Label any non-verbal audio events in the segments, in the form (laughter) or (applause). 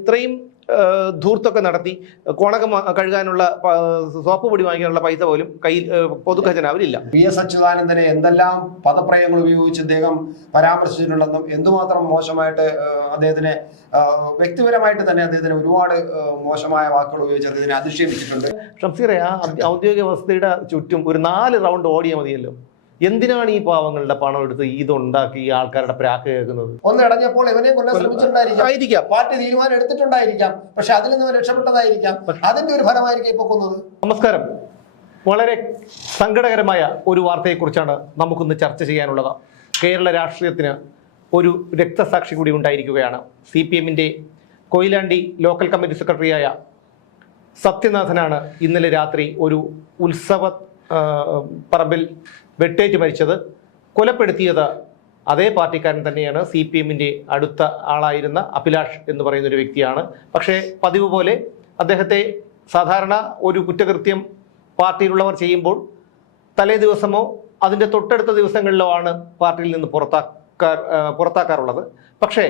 ഇത്രയും ധൂർത്തൊക്കെ നടത്തി കോണകം കഴുകാനുള്ള സോപ്പ് പൊടി വാങ്ങിക്കാനുള്ള പൈസ പോലും കയ്യിൽ പൊതുഖജനാവിലില്ല. വി എസ് അച്യുതാനന്ദനെ എന്തെല്ലാം പദപ്രയങ്ങൾ ഉപയോഗിച്ച് അദ്ദേഹം പരാമർശിച്ചിട്ടുണ്ടെന്നും എന്തുമാത്രം മോശമായിട്ട് അദ്ദേഹത്തിനെ വ്യക്തിപരമായിട്ട് തന്നെ അദ്ദേഹത്തിന് ഒരുപാട് മോശമായ വാക്കുകൾ ഉപയോഗിച്ച് അദ്ദേഹത്തിനെ അധിക്ഷേപിച്ചിട്ടുണ്ട് ഷംസീറെ ഔദ്യോഗിക വ്യവസ്ഥയുടെ ചുറ്റും ഒരു നാല് റൗണ്ട് ഓടിയാൽ മതിയല്ലോ? എന്തിനാണ് ഈ പാവങ്ങളുടെ പണം എടുത്ത് ഇതുണ്ടാക്കി ഈ ആൾക്കാരുടെ പ്രാക്ക് കേൾക്കുന്നത്? ഒന്ന് ഇടഞ്ഞപ്പോൾ ഇവനെ കൊല്ലാൻ ശ്രമിച്ചിട്ടുണ്ടായിരിക്കാം. പാർട്ടി തീരുമാനം എടുത്തിട്ടുണ്ടായിരിക്കാം. പക്ഷെ അതിൽ നിന്ന് രക്ഷപ്പെട്ടതായിരിക്കാം. അതിന്റെ ഒരു ഫലമായിരിക്കും ഇപ്പൊ കൊന്നത്. നമസ്കാരം. വളരെ സങ്കടകരമായ ഒരു വാർത്തയെക്കുറിച്ചാണ് നമുക്കിന്ന് ചർച്ച ചെയ്യാനുള്ളത്. കേരള രാഷ്ട്രീയത്തിന് ഒരു രക്തസാക്ഷി കൂടി ഉണ്ടായിരിക്കുകയാണ്. സി പി എമ്മിന്റെ കൊയിലാണ്ടി ലോക്കൽ കമ്മിറ്റി സെക്രട്ടറിയായ സത്യനാഥനാണ് ഇന്നലെ രാത്രി ഒരു ഉത്സവ പറമ്പിൽ വെട്ടേറ്റ് മരിച്ചത് കൊലപ്പെടുത്തിയത് അതേ പാർട്ടിക്കാരൻ തന്നെയാണ്. സി പി എമ്മിന്റെ അടുത്ത ആളായിരുന്ന അഭിലാഷ് എന്ന് പറയുന്ന ഒരു വ്യക്തിയാണ്. പക്ഷേ പതിവ് പോലെ അദ്ദേഹത്തെ സാധാരണ ഒരു കുറ്റകൃത്യം പാർട്ടിയിലുള്ളവർ ചെയ്യുമ്പോൾ തലേ ദിവസമോ അതിന്റെ തൊട്ടടുത്ത ദിവസങ്ങളിലോ ആണ് പാർട്ടിയിൽ നിന്ന് പുറത്താക്കാർ പുറത്താക്കാറുള്ളത്. പക്ഷേ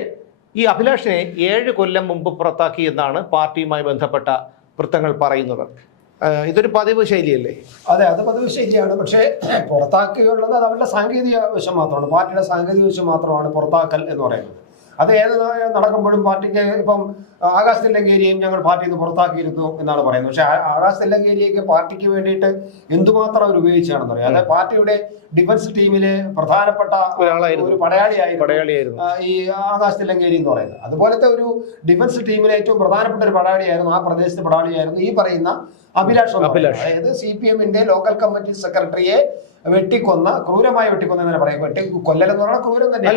ഈ അഭിലാഷിനെ ഏഴ് കൊല്ലം മുമ്പ് പുറത്താക്കി എന്നാണ് പാർട്ടിയുമായി ബന്ധപ്പെട്ട വൃത്തങ്ങൾ പറയുന്നത്. ഇതൊരു പതിവ് ശൈലിയല്ലേ? അതെ അത് പതിവ് ശൈലിയാണ്. പക്ഷേ (clears throat) പുറത്താക്കുകയുള്ളത് അത് അവരുടെ സാങ്കേതിക വശം മാത്രമാണ്. പാർട്ടിയുടെ സാങ്കേതിക വശം മാത്രമാണ് പുറത്താക്കൽ എന്ന് പറയുന്നത്. അത് ഏത് നടക്കുമ്പോഴും പാർട്ടിക്ക് ഇപ്പം ആകാശ് തില്ലങ്കേരിയും ഞങ്ങൾ പാർട്ടിയിൽ നിന്ന് പുറത്താക്കിയിരുന്നു എന്നാണ് പറയുന്നത്. പക്ഷേ ആകാശ് തില്ലങ്കേരിയൊക്കെ പാർട്ടിക്ക് വേണ്ടിയിട്ട് എന്തുമാത്രം അവർ ഉപയോഗിച്ചാണെന്ന് പറയാം അതായത് പാർട്ടിയുടെ ഡിഫൻസ് ടീമിലെ പ്രധാനപ്പെട്ട ഒരാളായിരുന്നു. ഒരു പടയാളിയായിരുന്നു. ഈ ആകാശ് തില്ലങ്കേരി എന്ന് പറയുന്നത്. അതുപോലത്തെ ഒരു ഡിഫൻസ് ടീമിലെ ഏറ്റവും പ്രധാനപ്പെട്ട ഒരു പടയാളിയായിരുന്നു ആ പ്രദേശത്തെ പടയാളിയായിരുന്നു ഈ പറയുന്ന അഭിലാഷ് എന്ന് പറയുന്നത്. അഭിലാഷ്. അതായത് സി പി എമ്മിന്റെ ലോക്കൽ കമ്മിറ്റി സെക്രട്ടറിയെ വെട്ടിക്കൊന്ന ക്രൂരമായി വെട്ടിക്കൊന്ന തന്നെ പറയും വെട്ടി കൊല്ലലെന്ന് പറഞ്ഞാൽ ക്രൂരം തന്നെ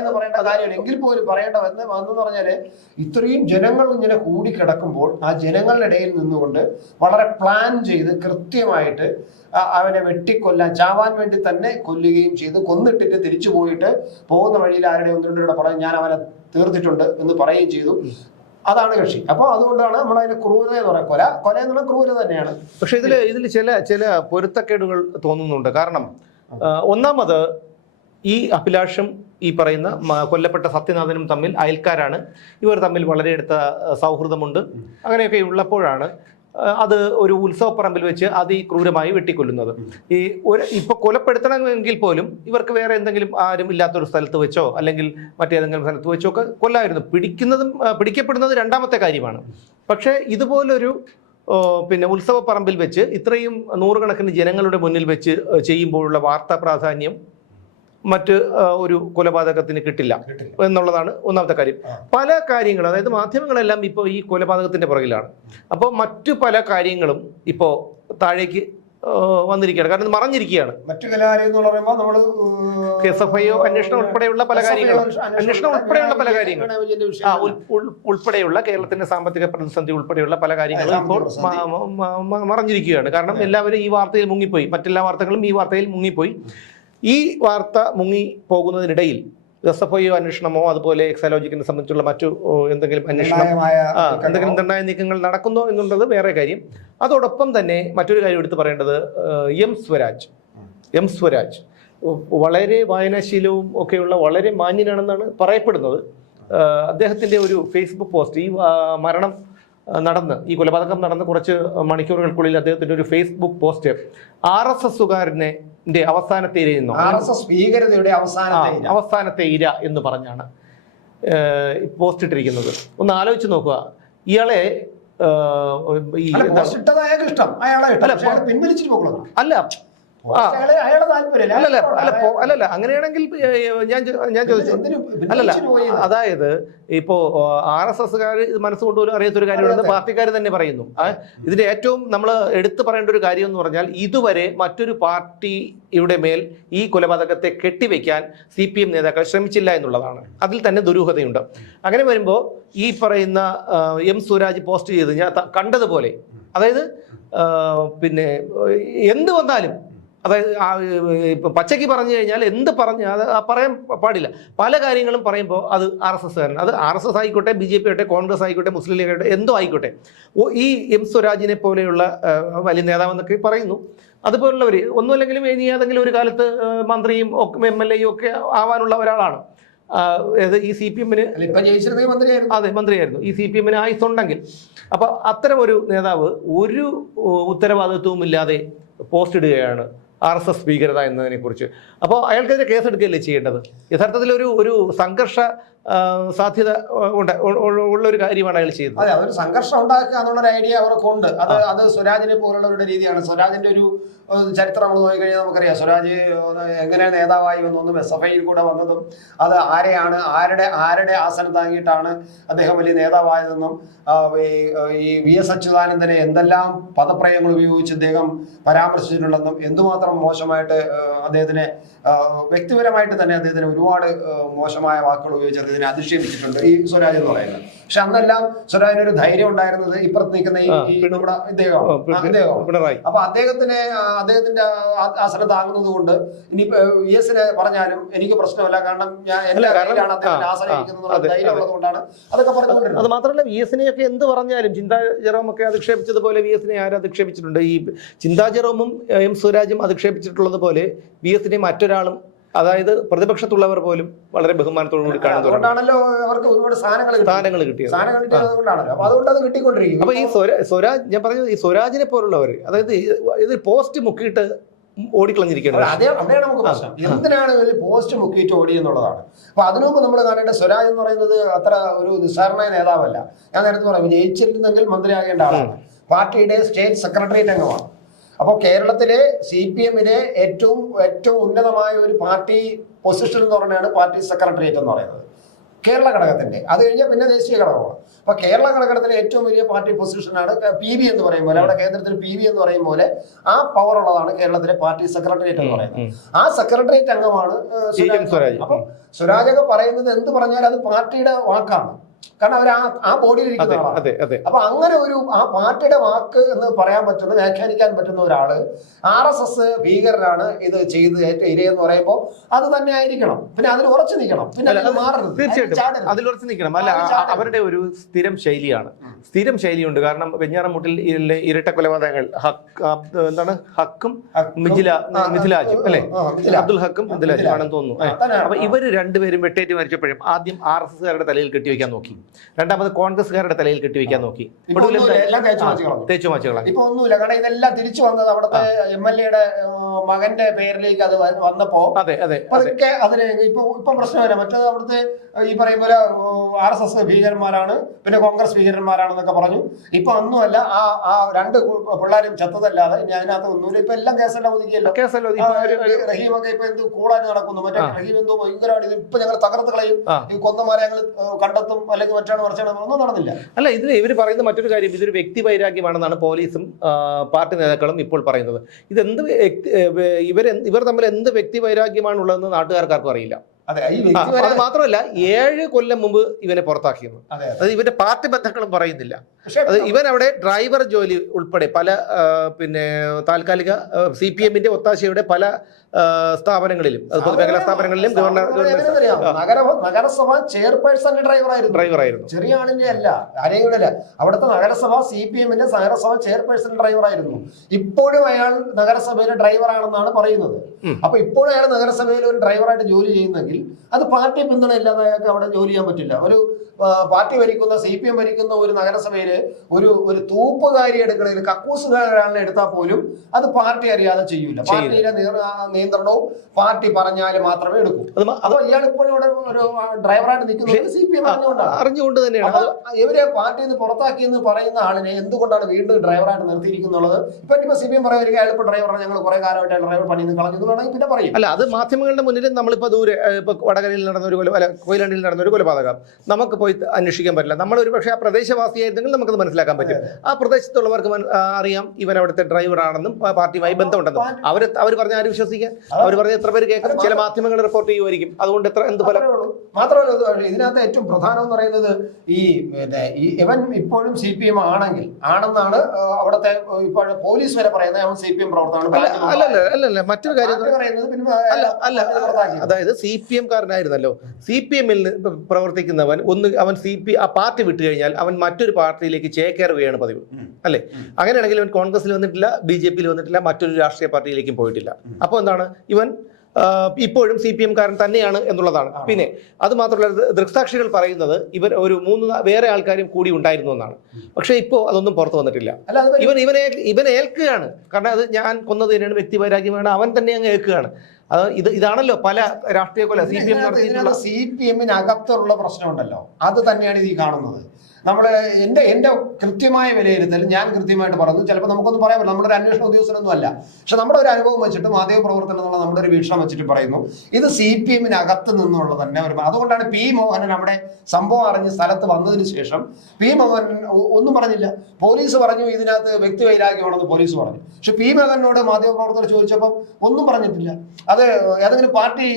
എന്ന് പറയേണ്ട കാര്യമാണ് എങ്കിൽ പോലും പറയേണ്ട വന്ന് വന്നെന്ന് പറഞ്ഞാൽ ഇത്രയും ജനങ്ങൾ ഇങ്ങനെ കൂടിക്കിടക്കുമ്പോൾ ആ ജനങ്ങളുടെ ഇടയിൽ നിന്നുകൊണ്ട് വളരെ പ്ലാൻ ചെയ്ത് കൃത്യമായിട്ട് അവനെ വെട്ടിക്കൊല്ലാൻ ചാവാൻ വേണ്ടി തന്നെ കൊല്ലുകയും ചെയ്ത് കൊന്നിട്ടിട്ട് തിരിച്ചു പോയിട്ട് പോകുന്ന വഴിയിൽ ആരുടെ ഒന്ന് രണ്ടുപേരുടെ പറയും ഞാൻ അവനെ തീർത്തിട്ടുണ്ട് എന്ന് പറയുകയും ചെയ്തു അതാണ് കക്ഷി. അപ്പോൾ അതുകൊണ്ടാണ് നമ്മൾ അതിന് ക്രൂരത എന്ന് പറയുന്നത് കൊല. കൊല എന്നുള്ള ക്രൂരത തന്നെയാണ്. പക്ഷെ ഇതിൽ ഇതിൽ ചില ചില പൊരുത്തക്കേടുകൾ തോന്നുന്നുണ്ട്. കാരണം ഒന്നാമത് ഈ അഭിലാഷും ഈ പറയുന്ന കൊല്ലപ്പെട്ട സത്യനാഥനും തമ്മിൽ അയൽക്കാരാണ്. ഇവർ തമ്മിൽ വളരെ അടുത്ത സൗഹൃദമുണ്ട്. അങ്ങനെയൊക്കെ ഉള്ളപ്പോഴാണ് അത് ഒരു ഉത്സവപ്പറമ്പിൽ വെച്ച് അതിക്രൂരമായി വെട്ടിക്കൊല്ലുന്നത്. ഈ ഒരു ഇപ്പൊ കൊലപ്പെടുത്തണമെങ്കിൽ പോലും ഇവർക്ക് വേറെ എന്തെങ്കിലും ആരും ഇല്ലാത്തൊരു സ്ഥലത്ത് വെച്ചോ അല്ലെങ്കിൽ മറ്റേതെങ്കിലും സ്ഥലത്ത് വെച്ചോ ഒക്കെ കൊല്ലായിരുന്നു. പിടിക്കുന്നതും പിടിക്കപ്പെടുന്നത് രണ്ടാമത്തെ കാര്യമാണ്. പക്ഷേ ഇതുപോലൊരു പിന്നെ ഉത്സവപ്പറമ്പിൽ വെച്ച് ഇത്രയും നൂറുകണക്കിന് ജനങ്ങളുടെ മുന്നിൽ വെച്ച് ചെയ്യുമ്പോഴുള്ള വാർത്താ പ്രാധാന്യം മറ്റ് ഒരു കൊലപാതകത്തിന് കിട്ടില്ല എന്നുള്ളതാണ് ഒന്നാമത്തെ കാര്യം. പല കാര്യങ്ങളും അതായത് മാധ്യമങ്ങളെല്ലാം ഇപ്പോൾ ഈ കൊലപാതകത്തിന്റെ പുറകിലാണ്. അപ്പോൾ മറ്റു പല കാര്യങ്ങളും ഇപ്പോൾ താഴേക്ക് വന്നിരിക്കുകയാണ്. കാരണം മറഞ്ഞിരിക്കുകയാണ്. മറ്റു കലാലയം പറയുമ്പോൾ നമ്മൾ എസ് എഫ് ഐ അന്വേഷണം ഉൾപ്പെടെയുള്ള പല കാര്യങ്ങളും. അന്വേഷണം ഉൾപ്പെടെയുള്ള പല കാര്യങ്ങളും. ആ ഉൾപ്പെടെയുള്ള കേരളത്തിന്റെ സാമ്പത്തിക പ്രതിസന്ധി ഉൾപ്പെടെയുള്ള പല കാര്യങ്ങളും ഇപ്പോൾ മറഞ്ഞിരിക്കുകയാണ്. കാരണം എല്ലാവരും ഈ വാർത്തയിൽ മുങ്ങിപ്പോയി. മറ്റെല്ലാ വാർത്തകളും ഈ വാർത്തയിൽ മുങ്ങിപ്പോയി. ഈ വാർത്ത മുങ്ങി പോകുന്നതിനിടയിൽ എസ് എഫ് ഐ അന്വേഷണമോ അതുപോലെ എക്സാലോജിക്കിനെ സംബന്ധിച്ചുള്ള മറ്റു എന്തെങ്കിലും അന്വേഷണം എന്തെങ്കിലും നിർണായ നീക്കങ്ങൾ നടക്കുന്നോ എന്നുള്ളത് വേറെ കാര്യം. അതോടൊപ്പം തന്നെ മറ്റൊരു കാര്യം എടുത്തു പറയേണ്ടത് എം സ്വരാജ് എം സ്വരാജ് വളരെ വായനാശീലവും ഒക്കെയുള്ള വളരെ മാന്യനാണെന്നാണ് പറയപ്പെടുന്നത്. അദ്ദേഹത്തിന്റെ ഒരു ഫേസ്ബുക്ക് പോസ്റ്റ് ഈ മരണം നടന്ന് ഈ കൊലപാതകം നടന്ന് കുറച്ച് മണിക്കൂറുകൾക്കുള്ളിൽ അദ്ദേഹത്തിന്റെ ഒരു ഫേസ്ബുക്ക് പോസ്റ്റ് ആർ എസ് എസുകാരനെ അവസാനത്തെ ഇരയെന്നോ ആർ എസ് എസ് ഭീകരതയുടെ അവസാനത്തെ ഇര. അവസാനത്തെ ഇര എന്ന് പറഞ്ഞാണ് പോസ്റ്റ് ഇട്ടിരിക്കുന്നത്. ഒന്ന് ആലോചിച്ച് നോക്കുക. ഇയാളെ അല്ല, അല്ലല്ല അല്ല അല്ലല്ല അങ്ങനെയാണെങ്കിൽ ഞാൻ ഞാൻ ചോദിച്ചു. അല്ലല്ല? അതായത് ഇപ്പോ ആർ എസ് എസ്സുകാർ മനസ്സുകൊണ്ട് ഒരു അറിയാത്തൊരു കാര്യമാണെന്ന് പാർട്ടിക്കാർ തന്നെ പറയുന്നു. ഇതിന്റെ ഏറ്റവും നമ്മൾ എടുത്തു പറയേണ്ട ഒരു കാര്യം എന്ന് പറഞ്ഞാൽ ഇതുവരെ മറ്റൊരു പാർട്ടിയുടെ മേൽ ഈ കൊലപാതകത്തെ കെട്ടിവെക്കാൻ സി പി എം നേതാക്കൾ ശ്രമിച്ചില്ല എന്നുള്ളതാണ്. അതിൽ തന്നെ ദുരൂഹതയുണ്ട്. അങ്ങനെ വരുമ്പോൾ ഈ പറയുന്ന എം സുരാജ് പോസ്റ്റ് ചെയ്ത് ഞാൻ കണ്ടതുപോലെ അതായത് പിന്നെ എന്ത് വന്നാലും അതായത് ഇപ്പൊ പച്ചയ്ക്ക് പറഞ്ഞു കഴിഞ്ഞാൽ എന്ത് പറഞ്ഞ് അത് പറയാൻ പാടില്ല. പല കാര്യങ്ങളും പറയുമ്പോൾ അത് ആർ എസ് എസ് അത് ആർ എസ് എസ് ആയിക്കോട്ടെ ബി ജെ പി ആയിട്ടെ കോൺഗ്രസ് ആയിക്കോട്ടെ മുസ്ലിം ലീഗ് ആയിട്ടെ എന്തോ ആയിക്കോട്ടെ. ഓ, ഈ എം സ്വരാജിനെ പോലെയുള്ള വലിയ നേതാവെന്നൊക്കെ പറയുന്നു. അതുപോലുള്ളവർ ഒന്നുമല്ലെങ്കിലും ഇനി ഏതെങ്കിലും ഒരു കാലത്ത് മന്ത്രിയും ഒക്കെ എം എൽ എയും ഒക്കെ ആവാനുള്ള ഒരാളാണ്. ഈ സി പി എമ്മിന് അതെ മന്ത്രിയായിരുന്നു. ഈ സി പി എമ്മിന് ആയുസുണ്ടെങ്കിൽ അപ്പോൾ അത്തരം ഒരു നേതാവ് ഒരു ഉത്തരവാദിത്വവും ഇല്ലാതെ പോസ്റ്റ് ഇടുകയാണ്. ആർ എസ് എസ് ഭീകരത എന്നതിനെക്കുറിച്ച്. അപ്പോൾ അയാൾക്കെതിരെ കേസെടുക്കുകയല്ലേ ചെയ്യേണ്ടത്? യഥാർത്ഥത്തിൽ ഒരു ഒരു സംഘർഷ സാധ്യത ഉണ്ട്. ഉള്ള ഒരു കാര്യമാണ് അയാൾ ചെയ്തത് അതെ അതൊരു സംഘർഷം ഉണ്ടാക്കുക എന്നുള്ളൊരു ഐഡിയ അവർക്കുണ്ട് അത് അത് സ്വരാജിനെ പോലുള്ളവരുടെ രീതിയാണ്. സ്വരാജിന്റെ ഒരു ചരിത്രം നമ്മൾ നോക്കിക്കഴിഞ്ഞാൽ നമുക്കറിയാം. സ്വരാജ് എങ്ങനെ നേതാവായി വന്നതും എസ് എഫ് ഐയിൽ കൂടെ വന്നതും അത് ആരെയാണ് ആരുടെ ആരുടെ ആസനം താങ്ങിയിട്ടാണ് അദ്ദേഹം വലിയ നേതാവായതെന്നും ഈ- വി എസ് അച്യുതാനന്ദനെ എന്തെല്ലാം പദപ്രയങ്ങൾ ഉപയോഗിച്ച് അദ്ദേഹം പരാമർശിച്ചിട്ടുണ്ടെന്നും എന്തുമാത്രം മോശമായിട്ട് അദ്ദേഹത്തിനെ വ്യക്തിപരമായിട്ട് തന്നെ അദ്ദേഹത്തിന് ഒരുപാട് മോശമായ വാക്കുകൾ ഉപയോഗിച്ച് അദ്ദേഹത്തിനെ അധിക്ഷേപിച്ചിട്ടുണ്ട്. ഈ സ്വരാജ് എന്ന് പറയുന്നത്. പക്ഷെ അന്നെല്ലാം സ്വരാജിന് ഒരു ധൈര്യം ഉണ്ടായിരുന്നത് ഇപ്പുറത്ത് നിൽക്കുന്ന ഈ നമ്മുടെ ഇദ്ദേഹമാണ്. അപ്പൊ അദ്ദേഹത്തിന് അദ്ദേഹത്തിന്റെ ആ- ആസനം താങ്ങുന്നത് കൊണ്ട് ഇനി വി എസിനെ പറഞ്ഞാലും എനിക്ക് പ്രശ്നമല്ല. കാരണം ഞാൻ ധൈര്യം ഉള്ളത് കൊണ്ടാണ് അതൊക്കെ പറഞ്ഞുകൊണ്ടിരുന്നത്. അത് മാത്രമല്ല വി എസിനെയൊക്കെ എന്ത് പറഞ്ഞാലും ചിന്താ ജെറോമൊക്കെ അധിക്ഷേപിച്ചതുപോലെ വി എസിനെ ആരും അധിക്ഷേപിച്ചിട്ടുണ്ട്. ഈ ചിന്താ ജെറോമും എം സ്വരാജും അധിക്ഷേപിച്ചിട്ടുള്ളത് പോലെ വി എസിനെ മറ്റൊരാളും അതായത് പ്രതിപക്ഷത്തുള്ളവർ പോലും വളരെ ബഹുമാനത്തോടു കൂടി അവർക്ക് ഒരുപാട് സാധനങ്ങൾ. സ്ഥാനങ്ങൾ കിട്ടിയത്. അതുകൊണ്ട് അത് കിട്ടിക്കൊണ്ടിരിക്കും. അപ്പൊ ഈ സ്വരാജ് ഞാൻ പറഞ്ഞത് ഈ സ്വരാജിനെ പോലുള്ളവർ അതായത് ഇത് പോസ്റ്റ് മുക്കിയിട്ട് അതേ അവിടെയാണ് നമുക്ക് പ്രശ്നം. എന്തിനാണ് ഇവർ പോസ്റ്റ് മുക്കിയിട്ട് ഓടി എന്നുള്ളതാണ് അപ്പൊ അതിനു മുമ്പ് നമ്മൾ കാണേണ്ട സ്വരാജ് എന്ന് പറയുന്നത് അത്ര ഒരു നിസ്സാരനായ നേതാവല്ല. ഞാൻ നേരത്തെ പറഞ്ഞു ജയിച്ചിരുന്നെങ്കിൽ മന്ത്രിയാകേണ്ട ആളാണ്. പാർട്ടിയുടെ സ്റ്റേറ്റ് സെക്രട്ടേറിയറ്റ് അംഗമാണ്. അപ്പോൾ കേരളത്തിലെ സി പി എമ്മിലെ ഏറ്റവും ഏറ്റവും ഉന്നതമായ ഒരു പാർട്ടി പൊസിഷൻ എന്ന് പറയുന്നതാണ് പാർട്ടി സെക്രട്ടേറിയറ്റ് എന്ന് പറയുന്നത്. കേരള ഘടകത്തിന്റെ. അത് കഴിഞ്ഞാൽ പിന്നെ ദേശീയ ഘടകമാണ്. അപ്പൊ കേരള ഘടകത്തിലെ ഏറ്റവും വലിയ പാർട്ടി പൊസിഷനാണ് പി ബി എന്ന് പറയും പോലെ അവിടെ കേന്ദ്രത്തിൽ പി ബി എന്ന് പറയും പോലെ ആ പവർ ഉള്ളതാണ് കേരളത്തിലെ പാർട്ടി സെക്രട്ടേറിയറ്റ് എന്ന് പറയുന്നത്. ആ സെക്രട്ടേറിയറ്റ് അംഗമാണ്. സ്വരാജ്. അപ്പം സ്വരാജ് പറയുന്നത് എന്ത് പറഞ്ഞാലും അത് പാർട്ടിയുടെ വാക്കാണ്. കാരണം അവർ ആ ആ ബോഡിയിൽ ഇരിക്കുന്ന അപ്പൊ അങ്ങനെ ഒരു ആ പാർട്ടിയുടെ വാക്ക് എന്ന് പറയാൻ പറ്റുന്ന വ്യാഖ്യാനിക്കാൻ പറ്റുന്ന ഒരാൾ ആർ എസ് എസ് ഭീകരനാണ് ഇത് ചെയ്ത് ഇരയെന്ന് പറയുമ്പോൾ അത് തന്നെ ആയിരിക്കണം. പിന്നെ അതിൽ ഉറച്ചു നിൽക്കണം. പിന്നെ മാറരുത്. തീർച്ചയായിട്ടും. അതിൽ ഉറച്ചു നിൽക്കണം. അല്ല. അവരുടെ ഒരു സ്ഥിരം ശൈലിയാണ്. സ്ഥിരം ശൈലിയുണ്ട്. കാരണം വെഞ്ഞാറമൂട്ടിൽ ഇരട്ട കൊലപാതകങ്ങൾ. ഹക്ക് എന്താണ്? ഹക്കും മിഥില മിഥിലാജും അല്ലെ? അബ്ദുൽ ഹക്കും മിഥിലാജും ആണെന്ന് തോന്നുന്നു. അപ്പൊ ഇവർ രണ്ടുപേരും വെട്ടേറ്റ് മരിച്ചപ്പോഴും ആദ്യം ആർ എസ് എസ്കാരുടെ തലയിൽ കെട്ടിവെക്കാൻ നോക്കി. രണ്ടാമത് കോൺഗ്രസ്സുകാരുടെ തലയിൽ കെട്ടിവെക്കാൻ നോക്കി. തേച്ചു മാച്ചുകളാണ് ഇപ്പൊ ഒന്നുമില്ല കാരണം ഇതെല്ലാം തിരിച്ചു വന്നത് അവിടുത്തെ എം എൽ എയുടെ മകന്റെ പേരിലേക്ക് അത് വന്നപ്പോ അതെ അതെ അതൊക്കെ അതിന് ഇപ്പൊ ഇപ്പൊ പ്രശ്നമില്ല. മറ്റേത് അവിടുത്തെ ഈ പറയുന്ന പോലെ ആർ എസ് എസ് ഭീകരന്മാരാണ് പിന്നെ കോൺഗ്രസ് ഭീകരന്മാരാണെന്നൊക്കെ പറഞ്ഞു. ഇപ്പൊ ഒന്നുമല്ല ആ ആ രണ്ട് പിള്ളേരും ചത്തതല്ലാതെ ഇനി അതിനകത്ത് ഒന്നുമില്ല. ഇപ്പൊ എല്ലാം കേസെല്ലാം ഒതുക്കിയല്ലോ. റഹീമൊക്കെ ഇപ്പൊ എന്ത് കൂടാൻ നടക്കുന്നു. മറ്റേ. റഹീം എന്തോ ഭയങ്കരമാണ് ഇത് ഇപ്പൊ ഞങ്ങൾ തകർത്ത് കളയും. ഈ കൊന്നമാരെ ഞങ്ങൾ കണ്ടെത്തും. അല്ലെങ്കിൽ മറ്റാണ് മറിച്ചാണ് ഒന്നും നടന്നില്ല. അല്ല ഇതിൽ ഇവർ പറയുന്ന മറ്റൊരു കാര്യം ഇതൊരു വ്യക്തി വൈരാഗ്യമാണെന്നാണ് പോലീസും പാർട്ടി നേതാക്കളും ഇപ്പോൾ പറയുന്നത്. ഇതെന്ത് ഇവർ ഇവർ തമ്മിൽ എന്ത് വ്യക്തി വൈരാഗ്യമാണുള്ളതെന്ന് നാട്ടുകാർക്കാർക്കും അറിയില്ല. അതെ മാത്രമല്ല ഏഴ് കൊല്ലം മുമ്പ് ഇവനെ പുറത്താക്കിയിരുന്നു. അതെ ഇവന്റെ പാർട്ടി ബന്ധങ്ങളും പറയുന്നില്ല. അത് ഇവൻ അവിടെ ഡ്രൈവർ ജോലി ഉൾപ്പെടെ പല പിന്നെ താൽക്കാലിക സി പി എമ്മിന്റെ ഒത്താശയുടെ പല സ്ഥാപനങ്ങളിലും അത് പൊതുമേഖലാ സ്ഥാപനങ്ങളിലും നഗരസഭ ചെയർപേഴ്സൺ ഡ്രൈവറായിരുന്നു. ഡ്രൈവറായിരുന്നു. ചെറിയ ആളിന്റെ അല്ല ആരെയും അല്ല. അവിടുത്തെ നഗരസഭ സി പി എമ്മിന്റെ നഗരസഭ ചെയർപേഴ്സൺ ഡ്രൈവറായിരുന്നു. ഇപ്പോഴും അയാൾ നഗരസഭയിലെ ഡ്രൈവറാണെന്നാണ് പറയുന്നത്. അപ്പൊ ഇപ്പോഴും അയാൾ നഗരസഭയിൽ ഒരു ഡ്രൈവറായിട്ട് ജോലി ചെയ്യുന്നെങ്കിൽ അത് പാർട്ടി പിന്തുണ ഇല്ലാതെ അയാൾക്ക് അവിടെ ജോലി ചെയ്യാൻ പറ്റില്ല. ഒരു പാർട്ടി ഭരിക്കുന്ന സി പി എം ഭരിക്കുന്ന ഒരു നഗരസഭയിൽ ഒരു ഒരു തൂപ്പുകാരി എടുക്കണമെങ്കിൽ കക്കൂസുകാരാണ് എടുത്താൽ പോലും അത് പാർട്ടി അറിയാതെ ചെയ്യൂല. പാർട്ടിയിലെ നിയന്ത്രണവും പാർട്ടി പറഞ്ഞാൽ മാത്രമേ എടുക്കൂ. അതോ ഇയാൾ ഇപ്പോഴും ഇവിടെ ഒരു ഡ്രൈവറായിട്ട് നിൽക്കുന്നത് സി പി എം അറിഞ്ഞുകൊണ്ടാണ്. അറിഞ്ഞുകൊണ്ട് തന്നെയാണ്. ഇവരെ പാർട്ടിയിൽ നിന്ന് പുറത്താക്കി എന്ന് പറയുന്ന ആളിനെ എന്തുകൊണ്ടാണ് വീണ്ടും ഡ്രൈവറായിട്ട് നിർത്തിയിരിക്കുന്നുള്ളത് ഇപ്പൊ ഇപ്പൊ സി പി എം പറയുക അയാൾ ഇപ്പൊ ഡ്രൈവറാണ്. ഞങ്ങൾ കുറെ കാലമായിട്ട് ഡ്രൈവർ പണിയിൽ നിന്ന് കളഞ്ഞു വേണമെങ്കിൽ പിന്നെ പറയും. അല്ല അത് മാധ്യമങ്ങളുടെ മുന്നിൽ നമ്മളിപ്പോൾ ദൂരെ ഇപ്പൊ വടകരയിൽ നടന്ന ഒരു കൊല അല്ല കൊയിലാണ്ടിയിൽ നടന്ന ഒരു കൊലപാതകം നമുക്ക് പോയി അന്വേഷിക്കാൻ പറ്റില്ല. നമ്മൾ ഒരു പക്ഷേ ആ പ്രദേശവാസിയായിരുന്നെങ്കിൽ നമുക്ക് മനസ്സിലാക്കാൻ പറ്റും. ആ പ്രദേശത്തുള്ളവർക്ക് അറിയാം ഇവൻ അവിടുത്തെ ഡ്രൈവറാണെന്നും ആ, പാർട്ടിയുമായി ബന്ധമുണ്ടെന്നും. അവർ അവർ പറഞ്ഞ ആര് വിശ്വസിക്കാൻ അവർ പറഞ്ഞ എത്ര പേര് കേൾക്കും? ചില മാധ്യമങ്ങൾ റിപ്പോർട്ട് ചെയ്യുമായിരിക്കും. അതുകൊണ്ട് എത്ര എന്ത് ഫലം. മാത്രമല്ല ഇതിനകത്ത് ഏറ്റവും പ്രധാനം എന്ന് പറയുന്നത് ഈ പിന്നെ ഈ ഇവൻ ഇപ്പോഴും സി പി എം ആണെങ്കിൽ ആണെന്നാണ് അവിടുത്തെ ഇപ്പോൾ പോലീസ് വരെ പറയുന്നത് അവൻ സി പി എം പ്രവർത്തനമാണ്. മറ്റൊരു കാര്യം അല്ല അല്ല അതായത് സി പി എം കാരനായിരുന്നല്ലോ. സി പി എമ്മിൽ പ്രവർത്തിക്കുന്നവൻ ഒന്ന് അവൻ സി പി ആ പാർട്ടി വിട്ടു കഴിഞ്ഞാൽ അവൻ മറ്റൊരു പാർട്ടിയിലേക്ക് ചേക്കേറുകയാണ് പതിവ്. അല്ലെ അല്ലേ? അങ്ങനെയാണെങ്കിൽ അവൻ കോൺഗ്രസിൽ വന്നിട്ടില്ല ബി ജെ പിയിൽ വന്നിട്ടില്ല മറ്റൊരു രാഷ്ട്രീയ പാർട്ടിയിലേക്കും പോയിട്ടില്ല. അപ്പോൾ എന്താണ് ഇവൻ ഇപ്പോഴും സി പി എംകാരൻ തന്നെയാണ് എന്നുള്ളതാണ്. പിന്നെ അത് മാത്രമല്ല ദൃക്സാക്ഷികൾ പറയുന്നത് ഇവർ ഒരു മൂന്ന് വേറെ ആൾക്കാരും കൂടി ഉണ്ടായിരുന്നു എന്നാണ്. പക്ഷേ ഇപ്പോൾ അതൊന്നും പുറത്തു വന്നിട്ടില്ല. അല്ല ഇവൻ ഇവനെ ഇവനെ ഏൽക്കുകയാണ്. കാരണം അത് ഞാൻ കൊന്നത് തന്നെയാണ് വ്യക്തി വൈരാഗ്യമാണ്. അവൻ തന്നെ അങ്ങ് ഏൽക്കുകയാണ്. അത് ഇത് ഇതാണല്ലോ പല രാഷ്ട്രീയ കൊല. C P M C P എമ്മിനകത്തുള്ള പ്രശ്നമുണ്ടല്ലോ. അത് തന്നെയാണ് ഇത് ഈ കാണുന്നത്. നമ്മൾ എന്റെ എന്റെ കൃത്യമായ വിലയിരുത്തൽ ഞാൻ കൃത്യമായിട്ട് പറഞ്ഞു. ചിലപ്പോൾ നമുക്കൊന്നും പറയാൻ പറ്റില്ല. നമ്മുടെ ഒരു അന്വേഷണ ഉദ്യോഗസ്ഥനൊന്നും അല്ല. പക്ഷെ നമ്മുടെ ഒരു അനുഭവം വെച്ചിട്ട് മാധ്യമ പ്രവർത്തനം എന്നുള്ള നമ്മുടെ ഒരു വീക്ഷണം വെച്ചിട്ട് പറയുന്നു. ഇത് സി പി എമ്മിനകത്ത് നിന്നുള്ള തന്നെ ഒരു അതുകൊണ്ടാണ് പി മോഹനൻ അവിടെ സംഭവം അറിഞ്ഞ് സ്ഥലത്ത് വന്നതിന് ശേഷം പി മോഹനൻ ഒന്നും പറഞ്ഞില്ല. പോലീസ് പറഞ്ഞു ഇതിനകത്ത് വ്യക്തി വൈരാഗ്യമാണെന്ന് പോലീസ് പറഞ്ഞു. പക്ഷെ പി മോഹനോട് മാധ്യമപ്രവർത്തകർ ചോദിച്ചപ്പം ഒന്നും പറഞ്ഞിട്ടില്ല. അത് ഏതെങ്കിലും പാർട്ടി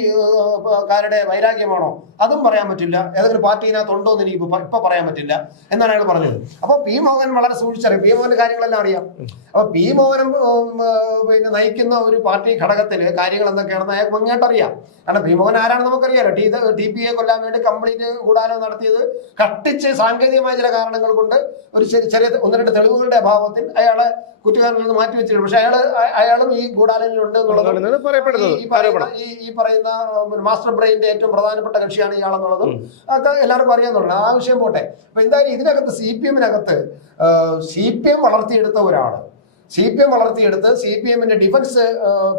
കാരുടെ വൈരാഗ്യമാണോ? അതും പറയാൻ പറ്റില്ല. ഏതെങ്കിലും പാർട്ടി ഇതിനകത്ത് ഉണ്ടോ എന്ന് എനിക്ക് ഇപ്പൊ പറയാൻ പറ്റില്ല. എന്നാണ് അയാൾ പറഞ്ഞത്. അപ്പൊ പി മോഹൻ വളരെ സൂക്ഷിച്ചറിയാം. പി മോഹന്റെ കാര്യങ്ങളെല്ലാം അറിയാം. അപ്പൊ പി മോഹനം പിന്നെ നയിക്കുന്ന ഒരു പാർട്ടി ഘടകത്തിൽ കാര്യങ്ങൾ എന്തൊക്കെയാണെന്ന് അയാൾക്ക് ഭംഗിയായിട്ട് അറിയാം. കാരണം പി മോഹൻ ആരാണെന്ന് നമുക്കറിയാലോ. ടി ടി പി എ കൊല്ലാൻ വേണ്ടി കംപ്ലീറ്റ് കൂടാലോ നടത്തിയത് കട്ടിച്ച് സാങ്കേതികമായ ചില കാരണങ്ങൾ കൊണ്ട് ഒരു ചെറിയ ഒന്ന് രണ്ട് തെളിവുകളുടെ അഭാവത്തിൽ അയാളെ കുറ്റക്കാരനിൽ നിന്ന് മാറ്റി വെച്ചിട്ടുണ്ട്. പക്ഷെ അയാൾ അയാളും ഈ ഗൂഢാലോചനയിലുണ്ട് എന്നുള്ളത് ഈ- ഈ പറയുന്ന ഈ ഈ പറയുന്ന മാസ്റ്റർ ബ്രെയിന്റെ ഏറ്റവും പ്രധാനപ്പെട്ട കക്ഷിയാണ് ഇയാളെന്നുള്ളതും ഒക്കെ എല്ലാവർക്കും അറിയാന്നുള്ളത് ആ വിഷയം പോട്ടെ. അപ്പൊ എന്തായാലും ഇതിനകത്ത് സി പി എമ്മിനകത്ത് സി പി എം വളർത്തിയെടുത്ത ഒരാൾ സി പി എം വളർത്തിയെടുത്ത് സി പി എമ്മിന്റെ ഡിഫൻസ്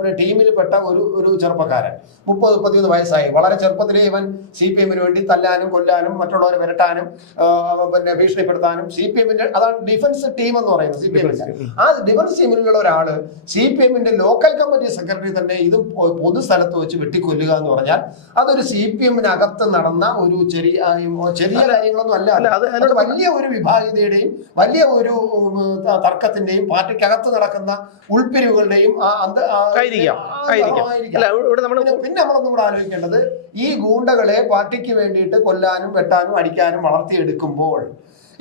ടീമിൽ ടീമിൽപ്പെട്ട ഒരു ഒരു ചെറുപ്പക്കാരൻ. മുപ്പത് മുപ്പത്തിയൊന്ന് വയസ്സായി. വളരെ ചെറുപ്പത്തിലേ ഇവൻ സി പി എമ്മിന് വേണ്ടി തല്ലാനും കൊല്ലാനും മറ്റുള്ളവരെ വിരട്ടാനും പിന്നെ ഭീഷണിപ്പെടുത്താനും സി പി എമ്മിന്റെ അതാണ് ഡിഫൻസ് ടീം എന്ന് പറയുന്നത് സി പി എമ്മിന്റെ. ആ ഡിഫൻസ് ടീമിലുള്ള ഒരാൾ സി പി എമ്മിന്റെ ലോക്കൽ കമ്മിറ്റി സെക്രട്ടറി തന്നെ ഇത് പൊതുസ്ഥലത്ത് വെച്ച് വെട്ടിക്കൊല്ലുക എന്ന് പറഞ്ഞാൽ അതൊരു സി പി എമ്മിനകത്ത് നടന്ന ഒരു ചെറിയ ചെറിയ കാര്യങ്ങളൊന്നും അല്ല. അത് വലിയ ഒരു വിഭാഗീയതയുടെയും വലിയ ഒരു തർക്കത്തിന്റെയും പാർട്ടിക്കകത്ത് നടക്കുന്ന ഉൾപ്പിരിവുകളുടെയും. അല്ല ഇവിടെ നമ്മൾ പിന്നെ നമ്മളൊന്നും കൂടെ ആലോചിക്കേണ്ടത് ഈ ഗൂണ്ടകളെ പാർട്ടിക്ക് വേണ്ടിയിട്ട് കൊല്ലാനും വെട്ടാനും അടിക്കാനും വളർത്തിയെടുക്കുമ്പോൾ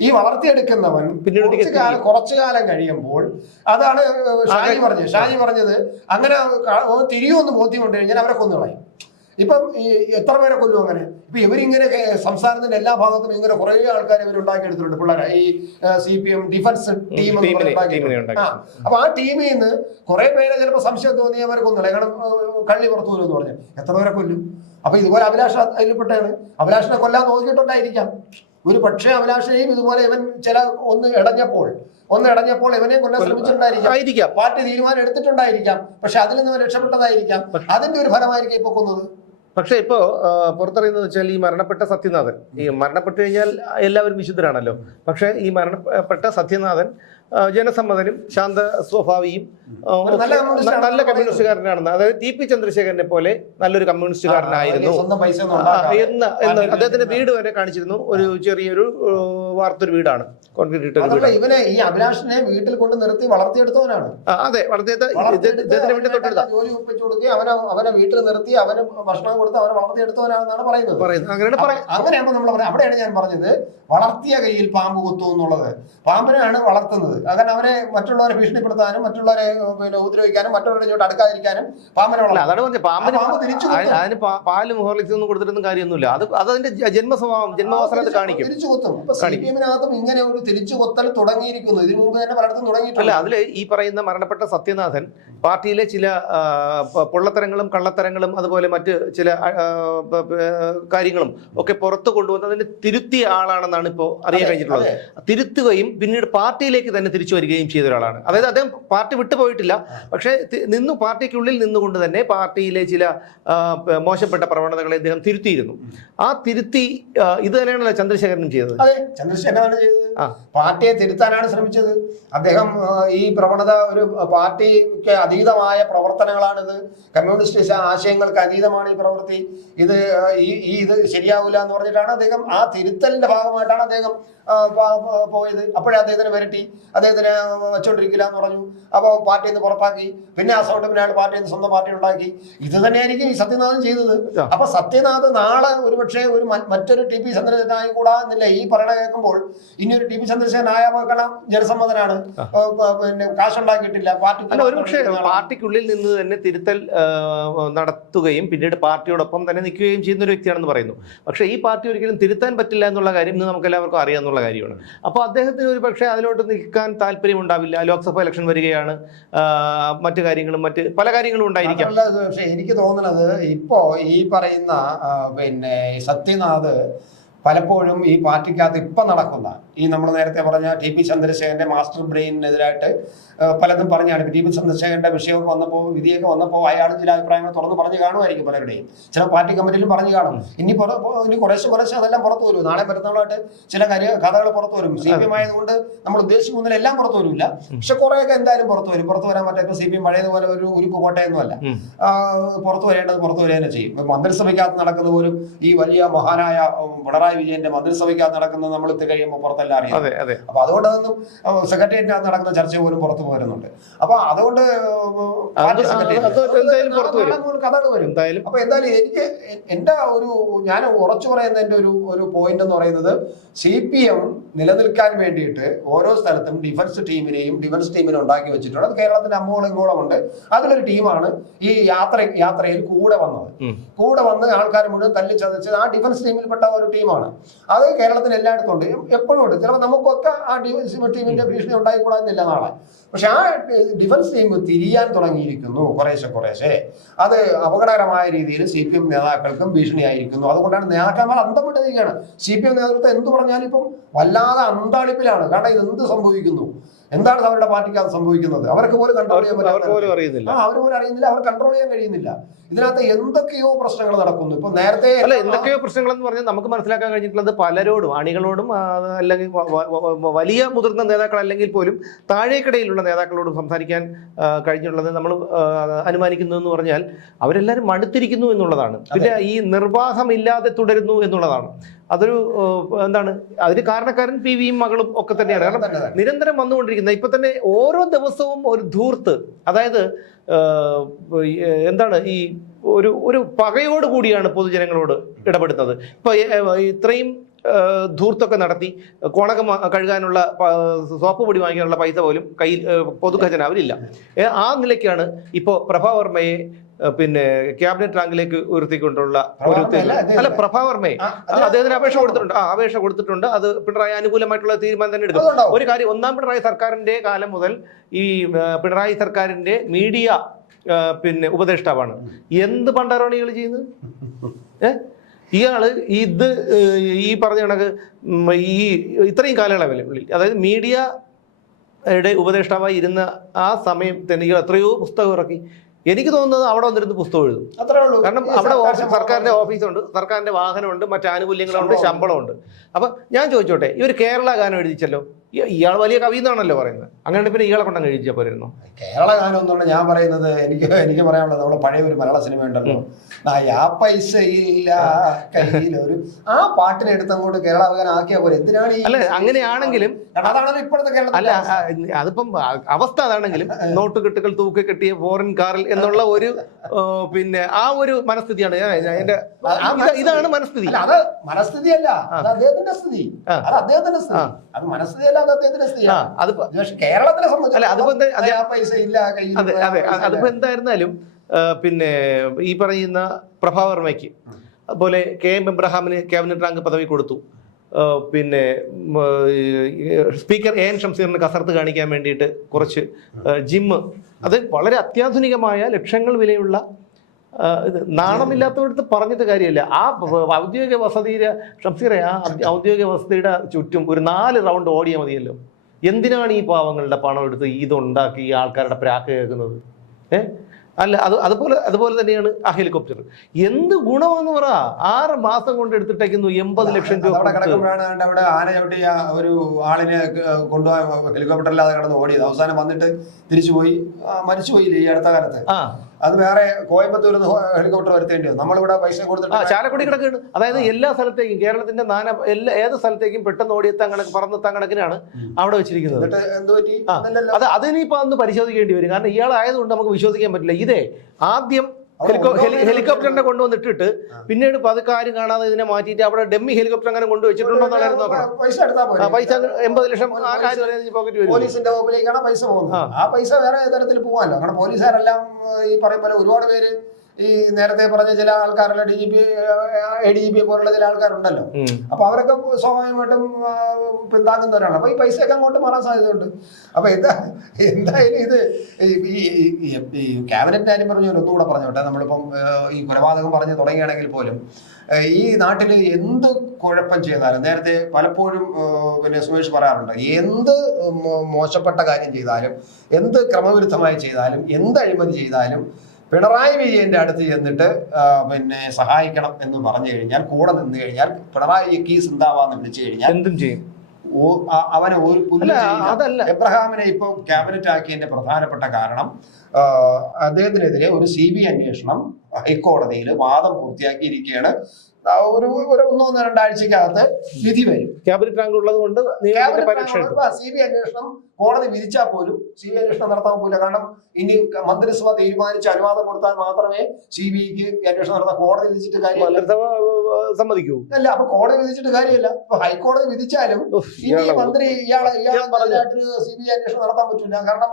ഈ വളർത്തിയെടുക്കുന്നവൻ കുറച്ചു കാലം കുറച്ചു കാലം കഴിയുമ്പോൾ അതാണ് ഷാജി പറഞ്ഞത് ഷാജി പറഞ്ഞത് അങ്ങനെ തിരിയൊന്ന് ബോധ്യം കൊണ്ടു കഴിഞ്ഞാൽ അവരെ കൊന്നുകളയും. ഇപ്പം ഈ എത്ര പേരെ കൊല്ലും അങ്ങനെ? ഇപ്പൊ ഇവരിങ്ങനെ സംസ്ഥാനത്തിന്റെ എല്ലാ ഭാഗത്തും ഇങ്ങനെ കുറെ ആൾക്കാർ ഇവർ ഉണ്ടാക്കിയെടുത്തിട്ടുണ്ട് പിള്ളേരെ ഈ C P M defence team. ആ അപ്പൊ ആ ടീമിൽ നിന്ന് കുറെ പേരെ ചിലപ്പോൾ സംശയം തോന്നി അവരെ കൊന്നില്ല കാരണം കള്ളി പുറത്തു വരും എന്ന് പറഞ്ഞു. എത്ര പേരെ കൊല്ലും? അപ്പൊ ഇതുപോലെ അഭിലാഷ് അതിൽപ്പെട്ടാണ് അഭിലാഷിനെ കൊല്ലാൻ നോക്കിയിട്ടുണ്ടായിരിക്കാം. ഒരു പക്ഷേ അഭിലാഷയും ഇതുപോലെ ഇവൻ ചില ഒന്ന് ഇടഞ്ഞപ്പോൾ ഒന്ന് ഇടഞ്ഞപ്പോൾ ഇവനെ കൊല്ലാൻ ശ്രമിച്ചിട്ടുണ്ടായിരിക്കാം. പാർട്ടി തീരുമാനം എടുത്തിട്ടുണ്ടായിരിക്കാം. പക്ഷെ അതിൽ നിന്ന് രക്ഷപ്പെട്ടതായിരിക്കാം. അതിന്റെ ഒരു ഫലമായിരിക്കും ഇപ്പൊ കൊന്നത്. പക്ഷേ ഇപ്പോ പുറത്തറിയുന്നത് വെച്ചാൽ ഈ മരണപ്പെട്ട സത്യനാഥൻ. ഈ മരണപ്പെട്ടു കഴിഞ്ഞാൽ എല്ലാവരും വിശുദ്ധരാണല്ലോ. പക്ഷേ ഈ മരണപ്പെട്ട സത്യനാഥൻ ജനസമ്മതനും ശാന്ത സ്വഭാവിയും നല്ല കമ്മ്യൂണിസ്റ്റുകാരനാണെന്ന്. അതായത് ടി പി ചന്ദ്രശേഖരനെ പോലെ നല്ലൊരു കമ്മ്യൂണിസ്റ്റുകാരനായിരുന്നു. എന്ന് എന്ന് അദ്ദേഹത്തിന്റെ വീട് വരെ കാണിച്ചിരുന്നു. ഒരു ചെറിയൊരു വാർത്ത വാർത്തൊരു വീടാണ്. കോൺക്രീറ്റ് ഇട്ട ഇവനെ ഈ അഭിലാഷിനെ വീട്ടിൽ കൊണ്ട് നിർത്തി വളർത്തിയെടുത്തവനാണ്. അതെ വളർത്തിയെടുത്ത് വീട്ടിൽ തൊട്ടടുത്ത അവനെ ജോലി ഒപ്പിച്ചു കൊടുക്കുകയും അവനെ അവനെ വീട്ടിൽ നിർത്തി അവന് ഭക്ഷണം കൊടുത്ത് അവനെ വളർത്തിയെടുത്തവനാണെന്നാണ് പറയുന്നത്. പറയുന്നത്. അങ്ങനെയാണ് നമ്മൾ അവിടെയാണ് ഞാൻ പറഞ്ഞത് വളർത്തിയ കയ്യിൽ പാമ്പ് കുത്തു എന്നുള്ളത്. പാമ്പിനെയാണ് വളർത്തുന്നത്. അങ്ങനെ അവരെ മറ്റുള്ളവരെ ഭീഷണിപ്പെടുത്താനും മറ്റുള്ളവരെ പിന്നെ ഉപദ്രവിക്കാനും മറ്റുള്ളവരെ ചോട്ട് അടുക്കാതിരിക്കാനും പാമ്പിനെ അല്ല വളർത്തും. അതാണ് പറഞ്ഞത് പാമ്പിന് അതിന് പാലും ഹോർലിക്സ് ഒന്നും കൊടുത്തിട്ടൊന്നും കാര്യമൊന്നുമില്ല. അത് അത് അതിന്റെ ജ- ജന്മസ്വഭാവം ജന്മവസരത്ത് കാണിക്കും. തിരിച്ചു കൊത്തും. ഇപ്പൊ സി കാണിക്കും. പി എമ്മിനകത്തും ഇങ്ങനെ ഒരു തിരിച്ചു കൊത്തൽ തുടങ്ങിയിരിക്കുന്നു. ഇതിനു മുമ്പ് തന്നെ പലയിടത്തും അല്ല തുടങ്ങിയിട്ടുണ്ട് അതിൽ ഈ പറയുന്ന മരണപ്പെട്ട സത്യനാഥൻ പാർട്ടിയിലെ ചില പൊള്ളത്തരങ്ങളും കള്ളത്തരങ്ങളും അതുപോലെ മറ്റ് ചില കാര്യങ്ങളും ഒക്കെ പുറത്തു കൊണ്ടുവന്ന് അതിനെ തിരുത്തിയ ആളാണെന്നാണ് ഇപ്പോൾ അറിയാൻ കഴിഞ്ഞിട്ടുള്ളത്. തിരുത്തുകയും പിന്നീട് പാർട്ടിയിലേക്ക് തന്നെ തിരിച്ചു വരികയും ചെയ്ത ഒരാളാണ്. അതായത് അദ്ദേഹം പാർട്ടി വിട്ടുപോയിട്ടില്ല പക്ഷേ നിന്നു പാർട്ടിക്കുള്ളിൽ നിന്നുകൊണ്ട് തന്നെ പാർട്ടിയിലെ ചില മോശപ്പെട്ട പ്രവണതകളെ അദ്ദേഹം തിരുത്തിയിരുന്നു. ആ തിരുത്തി ഇത് തന്നെയാണല്ലോ ചന്ദ്രശേഖരനും ചെയ്തത്. അതെ ചന്ദ്രശേഖരനാണ് ചെയ്തത്. പാർട്ടിയെ തിരുത്താനാണ് ശ്രമിച്ചത്. അദ്ദേഹം ഈ പ്രവണത ഒരു പാർട്ടിക്ക് അതീതമായ പ്രവർത്തനങ്ങളാണിത്. കമ്മ്യൂണിസ്റ്റ് ആശയങ്ങൾക്ക് അതീതമാണ് ഈ പ്രവൃത്തി. ഇത് ഈ ഇത് ശരിയാവില്ല എന്ന് പറഞ്ഞിട്ടാണ് അദ്ദേഹം ആ തിരുത്തലിന്റെ ഭാഗമായിട്ടാണ് അദ്ദേഹം പോയത്. അപ്പോഴേ അദ്ദേഹത്തിന് വരട്ടി. അദ്ദേഹത്തിന് വെച്ചോണ്ടിരിക്കില്ല എന്ന് പറഞ്ഞു. അപ്പോൾ പാർട്ടിയിൽ നിന്ന് പുറത്താക്കി. പിന്നെ ആ സൗണ്ട് പിന്നെ അയാൾ പാർട്ടിയിൽ നിന്ന് സ്വന്തം പാർട്ടി ഉണ്ടാക്കി. ഇത് തന്നെയായിരിക്കും ഈ സത്യനാഥൻ ചെയ്തത്. അപ്പൊ സത്യനാഥ് നാളെ ഒരുപക്ഷെ ഒരു മറ്റൊരു ടി പി ചന്ദ്രശേഖരനായി കൂടാ എന്നില്ല. ഈ പറയണ കേൾക്കുമ്പോൾ ഇനി ഒരു ടി പി ചന്ദ്രശേഖരൻ ആയാൽ ജനസമ്മതനാണ്. പിന്നെ കാശുണ്ടാക്കിയിട്ടില്ല. അല്ല ഒരുപക്ഷെ പാർട്ടിക്കുള്ളിൽ നിന്ന് തന്നെ തിരുത്തൽ നടത്തുകയും പിന്നീട് പാർട്ടിയോടൊപ്പം തന്നെ നിൽക്കുകയും ചെയ്യുന്ന ഒരു വ്യക്തിയാണെന്ന് പറയുന്നു. പക്ഷേ ഈ പാർട്ടി ഒരിക്കലും തിരുത്താൻ പറ്റില്ല എന്നുള്ള കാര്യം ഇന്ന് നമുക്ക് എല്ലാവർക്കും അറിയാവുന്ന കാര്യമാണ്. അപ്പോൾ അദ്ദേഹത്തിന് ഒരു പക്ഷേ അതിലോട്ട് നിൽക്കാൻ താല്പര്യമുണ്ടാവില്ല. ലോക്സഭ ഇലക്ഷൻ വരികയാണ്. മറ്റു കാര്യങ്ങളും മറ്റ് പല കാര്യങ്ങളും ഉണ്ടായിരിക്കാം. പക്ഷേ എനിക്ക് തോന്നുന്നത് ഇപ്പോൾ ഈ പറയുന്ന പിന്നെ സത്യനാഥ് പലപ്പോഴും ഈ പാർട്ടിക്കകത്ത് ഇപ്പൊ നടക്കുന്ന ഈ നമ്മൾ നേരത്തെ പറഞ്ഞ ടി പി ചന്ദ്രശേഖരന്റെ മാസ്റ്റർ ബ്രെയിനെതിരായിട്ട് പലതും പറഞ്ഞാണ് ടി പി ചന്ദ്രശേഖരന്റെ വിഷയമൊക്കെ വന്നപ്പോൾ വിധിയൊക്കെ വന്നപ്പോൾ അയാൾ ചില അഭിപ്രായങ്ങൾ തുറന്ന് പറഞ്ഞു കാണുമായിരിക്കും പലരുടെയും. ചില പാർട്ടി കമ്മിറ്റിയിലും പറഞ്ഞു കാണും. ഇനി ഇനി കുറേശ്ശെ കുറേശ്ശെ അതെല്ലാം പുറത്തു വരും. നാളെ മറ്റന്നാളായിട്ട് ചില കാര്യ കഥകൾ പുറത്തു വരും. സി പി എം ആയതുകൊണ്ട് നമ്മൾ ഉദ്ദേശിക്കുന്നതിൽ എല്ലാം പുറത്തു വരില്ല. പക്ഷെ കുറേയൊക്കെ എന്തായാലും പുറത്തു വരും. പുറത്തു വരാൻ പറ്റാത്ത സി പി എം പഴയതുപോലെ ഒരു ഒരു കോട്ടയൊന്നും അല്ല ഉം. ആ, പുറത്തു വരേണ്ടത് പുറത്തു വരിക തന്നെ ചെയ്യും. മന്ത്രിസഭയ്ക്കകത്ത് നടക്കുന്ന പോലും ഈ വലിയ മഹാനായ പിണറായി വിജയന്റെ മന്ത്രിസഭയ്ക്കകത്ത് നടക്കുന്നത് നമ്മൾ എത്തി കഴിയുമ്പോൾ പുറത്തെല്ലാം അറിയാം. അപ്പൊ അതുകൊണ്ട് അതൊന്നും സെക്രട്ടേറിയറ്റിനകത്ത് നടക്കുന്ന ചർച്ച പോലും പുറത്തു പോരുന്നുണ്ട്. അപ്പൊ അതുകൊണ്ട് വരും. കഥകൾ അപ്പൊ എന്തായാലും എനിക്ക് എന്റെ ഒരു ഞാൻ ഉറച്ചു പറയുന്ന എന്റെ ഒരു ഒരു പോയിന്റ് എന്ന് പറയുന്നത് സി പി എം നിലനിൽക്കാൻ വേണ്ടിയിട്ട് ഓരോ സ്ഥലത്തും ഡിഫൻസ് ടീമിനെയും ഡിഫൻസ് ടീമിനെ ഉണ്ടാക്കി വെച്ചിട്ടുണ്ട്. അത് കേരളത്തിന്റെ അമ്മോളം ഇങ്ങോളം ഉണ്ട് അതിലൊരു ടീമാണ് ഈ യാത്ര യാത്രയിൽ കൂടെ വന്നത്. കൂടെ വന്ന് ആൾക്കാർ മുഴുവൻ തല്ലി ചതച്ച് ആ ഡിഫൻസ് ടീമിൽപ്പെട്ട ഒരു ടീമാണ്. അത് കേരളത്തിൽ എല്ലായിടത്തും ഉണ്ട്. എപ്പോഴും ഉണ്ട്. ചിലപ്പോൾ നമുക്കൊക്കെ ആ ഡിഫൻസ് ടീമിന്റെ ഭീഷണി ഉണ്ടായിക്കൂടാന്നില്ല നാളെ. പക്ഷെ ആ ഡിഫൻസ് ടീം തിരിയാൻ തുടങ്ങിയിരിക്കുന്നു കുറേശ്ശെ കുറേശ്ശെ. അത് അപകടകരമായ രീതിയിൽ സി പി എം നേതാക്കൾക്കും ഭീഷണിയായിരിക്കുന്നു. അതുകൊണ്ടാണ് നേതാക്കന്മാർ അന്തം വിട്ടിരിക്കുകയാണ് സി പി എം നേതൃത്വം എന്ത് പറഞ്ഞാലും ഇപ്പം വല്ലാതെ അന്താളിപ്പിലാണ്. കാരണം ഇത് എന്ത് സംഭവിക്കുന്നു? എന്താണ് അവരുടെ പാർട്ടിക്ക് അത് സംഭവിക്കുന്നത്? അവർക്ക് പോലും കൺട്രോൾ ചെയ്യാൻ പറ്റില്ല. അവർ പോലും അറിയുന്നില്ല. അവർ കൺട്രോൾ ചെയ്യാൻ കഴിയുന്നില്ല. ഇതിനകത്ത് എന്തൊക്കെയോ പ്രശ്നങ്ങൾ നടക്കുന്നു. ഇപ്പൊ നേരത്തെ അല്ല എന്തൊക്കെയോ പ്രശ്നങ്ങൾ എന്ന് പറഞ്ഞാൽ നമുക്ക് മനസ്സിലാക്കാൻ കഴിഞ്ഞിട്ടുള്ളത് പലരോടും അണികളോടും അല്ലെങ്കിൽ വലിയ മുതിർന്ന നേതാക്കൾ അല്ലെങ്കിൽ പോലും താഴേക്കിടയിലുള്ള നേതാക്കളോടും സംസാരിക്കാൻ കഴിഞ്ഞിട്ടുള്ളത് നമ്മൾ അനുമാനിക്കുന്നു എന്ന് പറഞ്ഞാൽ അവരെല്ലാവരും മടുത്തിരിക്കുന്നു എന്നുള്ളതാണ്. പിന്നെ ഈ നിർവാഹമില്ലാതെ തുടരുന്നു എന്നുള്ളതാണ്. അതൊരു എന്താണ് അതിന് കാരണക്കാരൻ പി വിയും മകളും ഒക്കെ തന്നെയാണ്. കാരണം. നിരന്തരം വന്നുകൊണ്ടിരിക്കുന്നത് ഇപ്പൊ തന്നെ ഓരോ ദിവസവും ഒരു ധൂർത്ത് അതായത് എന്താണ് ഈ ഒരു ഒരു പകയോട് കൂടിയാണ് പൊതുജനങ്ങളോട് ഇടപെടുന്നത്. ഇപ്പൊ ഇത്രയും ധൂർത്തൊക്കെ നടത്തി കോണക കഴുകാനുള്ള സോപ്പ് പൊടി വാങ്ങിക്കാനുള്ള പൈസ പോലും കയ്യിൽ പൊതുഖജനാവിലില്ല. ആ നിലയ്ക്കാണ് ഇപ്പോൾ പ്രഭാവർമ്മയെ പിന്നെ ക്യാബിനറ്റ് റാങ്കിലേക്ക് ഉയർത്തിക്കൊണ്ടുള്ള ഒരു അല്ല പ്രഭാവർമ്മയെ. അദ്ദേഹത്തിന് അപേക്ഷ കൊടുത്തിട്ടുണ്ട്. ആ അപേക്ഷ കൊടുത്തിട്ടുണ്ട്. അത് പിണറായി അനുകൂലമായിട്ടുള്ള തീരുമാനം തന്നെ എടുക്കും. ഒരു കാര്യം ഒന്നാം പിണറായി സർക്കാരിന്റെ കാലം മുതൽ ഈ പിണറായി സർക്കാരിന്റെ മീഡിയ പിന്നെ ഉപദേഷ്ടാവാണ്. എന്ത് പണ്ടാറാണ് ഇയാൾ ചെയ്യുന്നത്? ഏ ഇയാൾ ഇത് ഈ പറഞ്ഞ കണക്ക് ഈ ഇത്രയും കാലയളവിൽ അതായത് മീഡിയ യുടെ ഉപദേഷ്ടാവായി ഇരുന്ന ആ സമയം തന്നെ ഇയാൾ എത്രയോ പുസ്തകം ഇറക്കി. എനിക്ക് തോന്നുന്നത് അവിടെ വന്നിരുന്ന് പുസ്തകം എഴുതും. അത്രേ ഉള്ളൂ. കാരണം അവിടെ ഓഫീസ് സർക്കാരിന്റെ ഓഫീസുണ്ട് സർക്കാരിന്റെ വാഹനമുണ്ട് മറ്റ് ആനുകൂല്യങ്ങളുണ്ട് ശമ്പളമുണ്ട്. അപ്പൊ ഞാൻ ചോദിച്ചോട്ടെ ഇവർ കേരള ഗാനം എഴുതിച്ചല്ലോ? ഇയാൾ വലിയ കവി എന്നാണല്ലോ പറയുന്നത്. അങ്ങനെ പിന്നെ ഇയാളെ കൊണ്ടങ്ങ് എഴുതിയാൽ പോരുന്നു? കേരള ഗാനം എന്നുള്ള ഞാൻ പറയുന്നത്. എനിക്ക് എനിക്ക് പറയാനുള്ളത് നമ്മുടെ പഴയ ഒരു മലയാള സിനിമ ഉണ്ടല്ലോ. ആ പൈസ ഇല്ല കയ്യിലൊരു ആ പാട്ടിനെ എടുത്തങ്ങോട്ട് കേരള ഗാനം ആക്കിയാൽ പോലെ എന്തിനാണ് അല്ലെ അങ്ങനെയാണെങ്കിലും അല്ല കേരളത്തിലെ അതിപ്പം അവസ്ഥ അതാണെങ്കിലും നോട്ട് കെട്ടുകൾ തൂക്കി കെട്ടിയ ഫോറിൻ കാറിൽ എന്നുള്ള ഒരു പിന്നെ ആ ഒരു മനസ്ഥിതിയാണ്. എന്റെ ഇതാണ് മനസ്ഥിതി. അല്ല അത് മനസ്ഥിതിയല്ല. അത് അദ്ദേഹത്തിന്റെ സ്ഥിതി. അത് അദ്ദേഹത്തിന്റെ സ്ഥിതി. അത് മനസ്ഥിതിയല്ല അത് അദ്ദേഹത്തിന്റെ സ്ഥിതി കേരളത്തിലെ അല്ല, അതിപ്പോ എന്താ- സംബന്ധിച്ച് പൈസ ഇല്ല അതെ അതെ അതിപ്പോ എന്തായിരുന്നാലും പിന്നെ ഈ പറയുന്ന പ്രഭാവർമ്മയ്ക്ക് അതുപോലെ കെ എം എബ്രഹാമിന് ക്യാബിനറ്റ് റാങ്ക് പദവി കൊടുത്തു. പിന്നെ സ്പീക്കർ എ എൻ ഷംസീറിന് കസർത്ത് കാണിക്കാൻ വേണ്ടിയിട്ട് കുറച്ച് ജിമ്മ് അത് വളരെ അത്യാധുനികമായ ലക്ഷങ്ങൾ വിലയുള്ള ഇത് നാണമില്ലാത്തവടുത്ത് പറഞ്ഞിട്ട് കാര്യമില്ല. ആ ഔദ്യോഗിക വസതിയിലെ ഷംസീറെ ആ ഔദ്യോഗിക വസതിയുടെ ചുറ്റും ഒരു നാല് റൗണ്ട് ഓടിയാൽ മതിയല്ലോ. എന്തിനാണ് ഈ പാവങ്ങളുടെ പണം എടുത്ത് ഇതുണ്ടാക്കി ഈ ആൾക്കാരുടെ പ്രാക്ക് കേൾക്കുന്നത്? ഏ? അല്ല അത് അതുപോലെ അതുപോലെ തന്നെയാണ് ആ ഹെലികോപ്റ്റർ. എന്ത് ഗുണമെന്ന് പറ. ആറ് മാസം കൊണ്ട് എടുത്തിട്ടേക്കുന്നു എൺപത് ലക്ഷം രൂപ അവിടെ ആന ചവിട്ടി ഒരു ആളിനെ കൊണ്ടുപോയി ഹെലികോപ്റ്ററില്ലാതെ കടന്ന് ഓടിയത്. അവസാനം വന്നിട്ട് തിരിച്ചുപോയി. പോയി മരിച്ചുപോയില്ലേ ഈ അടുത്ത കാലത്ത്? ആ. അത് വേറെ കോയമ്പത്തൂരിൽ നിന്ന് ഹെലികോപ്റ്റർ വരുത്തേണ്ടി വന്നു. നമ്മളിവിടെ പൈസ കൊടുത്തിട്ട് ചാലക്കുടി കിടക്കാണ് അതായത് എല്ലാ സ്ഥലത്തേക്കും കേരളത്തിന്റെ നാന എല്ലാ ഏത് സ്ഥലത്തേക്കും പെട്ടെന്ന് ഓടിയെത്താൻ കണക്ക് പറന്നെത്താൻ കണക്കിനാണ് അവിടെ വെച്ചിരിക്കുന്നത്. അത് അതിനിപ്പോ അന്ന് പരിശോധിക്കേണ്ടി വരും. കാരണം ഇയാളായതുകൊണ്ട് നമുക്ക് വിശ്വസിക്കാൻ പറ്റില്ല. ഇതേ ആദ്യം ഹെലികോപ്റ്ററിനെ കൊണ്ടുവന്നിട്ടിട്ട്. പിന്നീട് പതുക്കെ ആരും കാണാതെ ഇതിനെ മാറ്റിയിട്ട് അവിടെ ഡെമ്മി ഹെലികോപ്റ്റർ അങ്ങനെ കൊണ്ടുവച്ചിട്ടുണ്ടോ എന്നാണ് നോക്കണം. പൈസ പൈസ എൺപത് ലക്ഷം പോക്കറ്റ് വരും. പോലീസിന്റെ വകുപ്പിലേക്കാണ് പൈസ പോകുന്നത്. ആ. പൈസ വേറെ തരത്തിൽ പോകാമല്ലോ കാരണം പോലീസുകാരെല്ലാം ഈ പറയും പോലെ ഒരുപാട് പേര് ഈ നേരത്തെ പറഞ്ഞ ചില ആൾക്കാരുടെ D G P A D G P പോലുള്ള ചില ആൾക്കാരുണ്ടല്ലോ. അപ്പൊ അവരൊക്കെ സ്വാഭാവികമായിട്ടും പിന്താങ്ങുന്നവരാണ്. അപ്പൊ ഈ പൈസയൊക്കെ അങ്ങോട്ട് മാറാൻ സാധ്യതയുണ്ട്. അപ്പൊ എന്താ എന്തായാലും ഇത് ഈ- ക്യാബിനറ്റ് കാര്യം പറഞ്ഞു ഒന്നും കൂടെ പറഞ്ഞോട്ടെ നമ്മളിപ്പം ഈ കൊലപാതകം പറഞ്ഞ് തുടങ്ങുകയാണെങ്കിൽ പോലും ഈ നാട്ടിൽ എന്ത് കുഴപ്പം ചെയ്താലും നേരത്തെ പലപ്പോഴും പിന്നെ സുമേഷ് പറയാറുണ്ട് എന്ത് മോശപ്പെട്ട കാര്യം ചെയ്താലും എന്ത് ക്രമവിരുദ്ധമായി ചെയ്താലും എന്ത് അഴിമതി ചെയ്താലും പിണറായി വിജയന്റെ അടുത്ത് ചെന്നിട്ട് പിന്നെ സഹായിക്കണം എന്ന് പറഞ്ഞു കഴിഞ്ഞാൽ കൂടെ നിന്ന് കഴിഞ്ഞാൽ പിണറായി പിണറായിക്ക് സിന്താവാന്ന് വിളിച്ചു കഴിഞ്ഞാൽ എന്തും ചെയ്യും. അവനെ ഒരു അതല്ല. എബ്രഹാമിനെ ഇപ്പൊ ക്യാബിനറ്റ് ആക്കിയതിന്റെ പ്രധാനപ്പെട്ട കാരണം അദ്ദേഹത്തിനെതിരെ ഒരു സി ബി അന്വേഷണം ഹൈക്കോടതിയിൽ വാദം പൂർത്തിയാക്കിയിരിക്കുകയാണ്. ഒരു ഒരു ഒന്നോ രണ്ടാഴ്ചക്കകത്ത് വിധി വരും. ക്യാബിനറ്റ് റാങ്ക് ഉള്ളത് കൊണ്ട് സി ബി അന്വേഷണം കോടതി വിധിച്ചാൽ പോലും സി ബി അന്വേഷണം നടത്താൻ പോകില്ല കാരണം ഇനി മന്ത്രിസഭ തീരുമാനിച്ച് അനുവാദം കൊടുത്താൽ മാത്രമേ സി ബി ഐക്ക് അന്വേഷണം നടത്താൻ കോടതി വിധിച്ചിട്ട് കാര്യമില്ല. സമ്മതിക്കൂ. അല്ല അപ്പൊ കോടതി വിധിച്ചിട്ട് കാര്യമില്ല. ഹൈക്കോടതി വിധിച്ചാലും ഇനി മന്ത്രി ഇയാളെ ഇയാളെ. സി ബി ഐ അന്വേഷണം നടത്താൻ പറ്റില്ല കാരണം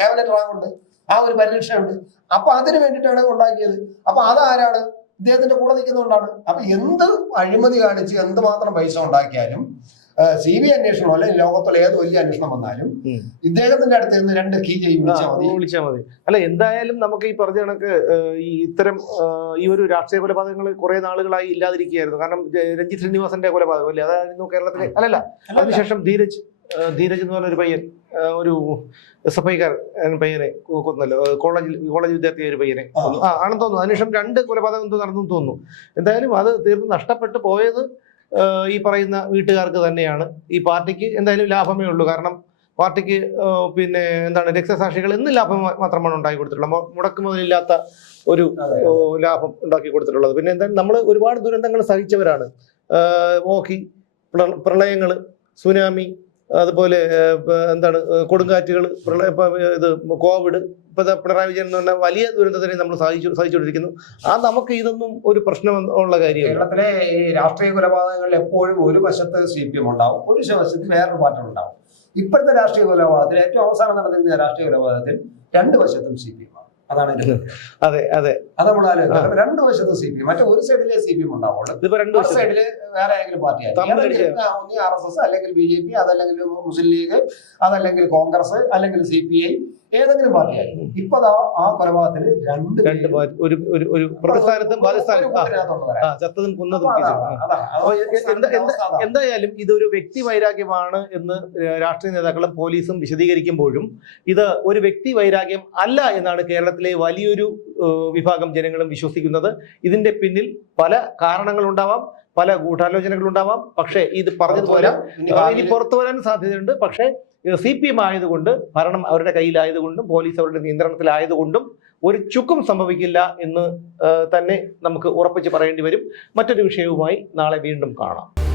ക്യാബിനറ്റ് റാങ്കുണ്ട് ആ ഒരു പരിരക്ഷയുണ്ട്. അപ്പൊ അതിന് വേണ്ടിയിട്ടാണ് ഉണ്ടാക്കിയത്. അപ്പൊ അതാരാണ് ഇദ്ദേഹത്തിന്റെ കൂടെ നിൽക്കുന്നതുകൊണ്ടാണ്. അപ്പൊ എന്ത് അഴിമതി കാണിച്ച് എന്ത് മാത്രം പൈസ ഉണ്ടാക്കിയാലും സി ബി അന്വേഷണം അല്ലെങ്കിൽ ലോകത്തുള്ള ഏത് വലിയ അന്വേഷണം വന്നാലും. ഇദ്ദേഹത്തിന്റെ അടുത്ത് നിന്ന് രണ്ട് കീ വിളിച്ചാൽ മതി. അല്ല എന്തായാലും നമുക്ക് ഈ പറഞ്ഞ കണക്ക് ഈ ഇത്തരം ഈ ഒരു രാഷ്ട്രീയ കൊലപാതകങ്ങൾ കുറെ നാളുകളായി ഇല്ലാതിരിക്കുകയായിരുന്നു. കാരണം രഞ്ജിത് ശ്രീനിവാസന്റെ കൊലപാതകം അല്ലേ അതായിരുന്നു കേരളത്തിലെ അല്ലല്ല. അതിനുശേഷം ധീരജ് ധീരജ് എന്ന് പറഞ്ഞ ഒരു പയ്യൻ ഒരു എസ് എഫ് ഐക്കാരൻ പയ്യനെ കൊന്നല്ലോ. കോളേജിൽ കോളേജ് വിദ്യാർത്ഥി ഒരു പയ്യനെ ആ. ആണെന്ന് തോന്നുന്നു. അതിനുശേഷം രണ്ട് കൊലപാതകം എന്തോ നടന്നു തോന്നുന്നു. എന്തായാലും അത് തീർന്ന് നഷ്ടപ്പെട്ടു പോയത് ഈ പറയുന്ന വീട്ടുകാർക്ക് തന്നെയാണ്. ഈ പാർട്ടിക്ക് എന്തായാലും ലാഭമേ ഉള്ളൂ. കാരണം പാർട്ടിക്ക് പിന്നെ എന്താണ് രക്തസാക്ഷികൾ എന്ന് ലാഭം മാത്രമാണ് ഉണ്ടാക്കി കൊടുത്തിട്ടുള്ളത്. മുടക്ക് മുതലില്ലാത്ത ഒരു. ലാഭം ഉണ്ടാക്കി കൊടുത്തിട്ടുള്ളത്. പിന്നെ എന്തായാലും നമ്മൾ ഒരുപാട് ദുരന്തങ്ങൾ സഹിച്ചവരാണ്. ഓഹി പ്രളയങ്ങൾ സുനാമി അതുപോലെ എന്താണ് കൊടുങ്കാറ്റുകൾ പ്രളയ ഇത് കോവിഡ് ഇപ്പോൾ പിണറായി വിജയൻ എന്ന് പറഞ്ഞ വലിയ ദുരന്തത്തിനെ നമ്മൾ സഹിച്ചു സഹിച്ചുകൊണ്ടിരിക്കുന്നു ആ നമുക്ക് ഇതൊന്നും ഒരു പ്രശ്നം ഉള്ള കേരളത്തിലെ ഈ രാഷ്ട്രീയ കൊലപാതകങ്ങളിൽ എപ്പോഴും ഒരു വശത്ത് സി പി എം ഉണ്ടാവും ഒരു വശത്ത് വേറൊരു പാർട്ടി ഉണ്ടാവും. ഇപ്പോഴത്തെ രാഷ്ട്രീയ കൊലപാതകത്തിൽ ഏറ്റവും അവസാനം നടന്നിരുന്ന രാഷ്ട്രീയ കൊലപാതകത്തിൽ രണ്ട് വശത്തും സി പി എം അതാണ് അതെ അതെ. അത് നമ്മൾ രണ്ട് വശത്തും സി പി എം. മറ്റേ ഒരു സൈഡിലെ സി പി എം ഉണ്ടാവുള്ളൂ. സൈഡിൽ വേറെ ഏതെങ്കിലും പാർട്ടി തമ്മിൽ അടിച്ച് ഒന്നി ആർ എസ് എസ് അല്ലെങ്കിൽ ബി ജെ പി അതല്ലെങ്കിൽ മുസ്ലിം ലീഗ് അതല്ലെങ്കിൽ കോൺഗ്രസ് അല്ലെങ്കിൽ സി പി ഐ ഏതെങ്കിലും പാർട്ടിയായി ഇപ്പൊ ആ കൊലപാതകത്തിൽ രണ്ട് രണ്ട് ഒരു ഒരു ഒരു പ്രതിസ്ഥാനത്തും ചത്തതും കൊന്നതും. എന്തായാലും ഇതൊരു വ്യക്തി വൈരാഗ്യമാണ് എന്ന് രാഷ്ട്രീയ നേതാക്കളും പോലീസും വിശദീകരിക്കുമ്പോഴും ഇത് ഒരു വ്യക്തി വൈരാഗ്യം അല്ല എന്നാണ് കേരളത്തിലെ വലിയൊരു വിഭാഗം ജനങ്ങളും വിശ്വസിക്കുന്നത്. ഇതിന്റെ പിന്നിൽ പല കാരണങ്ങളുണ്ടാവാം പല ഗൂഢാലോചനകളുണ്ടാവാം. പക്ഷേ ഇത് പറഞ്ഞതുപോലെ ഇനി പുറത്തു വരാൻ സാധ്യതയുണ്ട്. പക്ഷേ സി പി എം ആയതുകൊണ്ട് ഭരണം അവരുടെ കയ്യിലായതുകൊണ്ടും പോലീസ് അവരുടെ നിയന്ത്രണത്തിലായതുകൊണ്ടും ഒരു ചുക്കും സംഭവിക്കില്ല എന്ന് തന്നെ നമുക്ക് ഉറപ്പിച്ച് പറയേണ്ടി വരും. മറ്റൊരു വിഷയവുമായി നാളെ വീണ്ടും കാണാം.